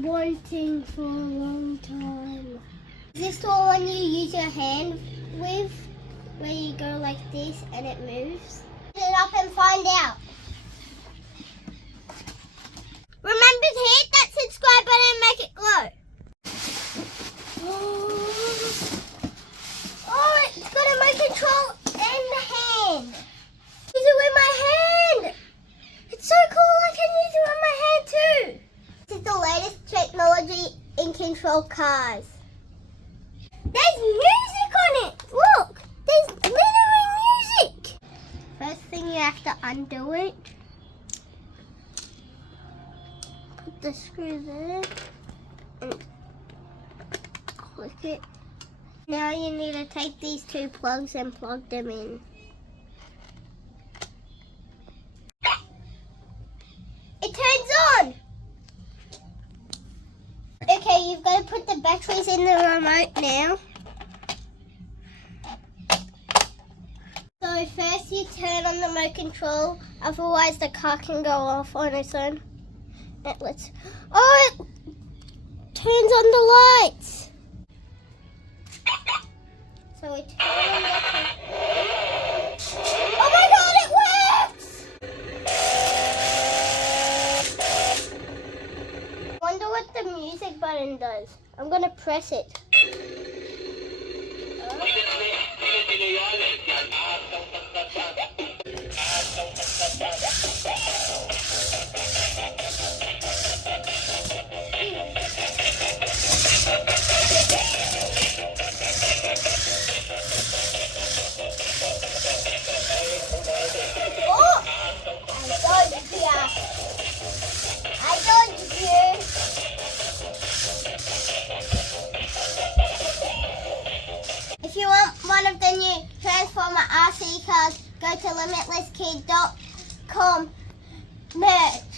been wanting for a long time. Is this the one you use your hand with? Where you go like this and it moves? Put it up and find out. Remember to hit that subscribe button and make it glow. Oh, it's got a remote control in the hand. Use it with my hand. It's so cool, I can use it with my hand too. This is the latest technology in control cars. There's music on it. Look, there's literally music. First thing you have to undo it. Put the screw there and click it. Now you need to take these two plugs and plug them in. It turns on! Okay, you've got to put the batteries in the remote now. So first you turn on the remote control, otherwise the car can go off on its own. It turns on the lights. So we turn on the... Oh my god, it works! Wonder what the music button does. I'm gonna press it. If you want one of the new Transformer RC cars, go to limitlesskid.com merch.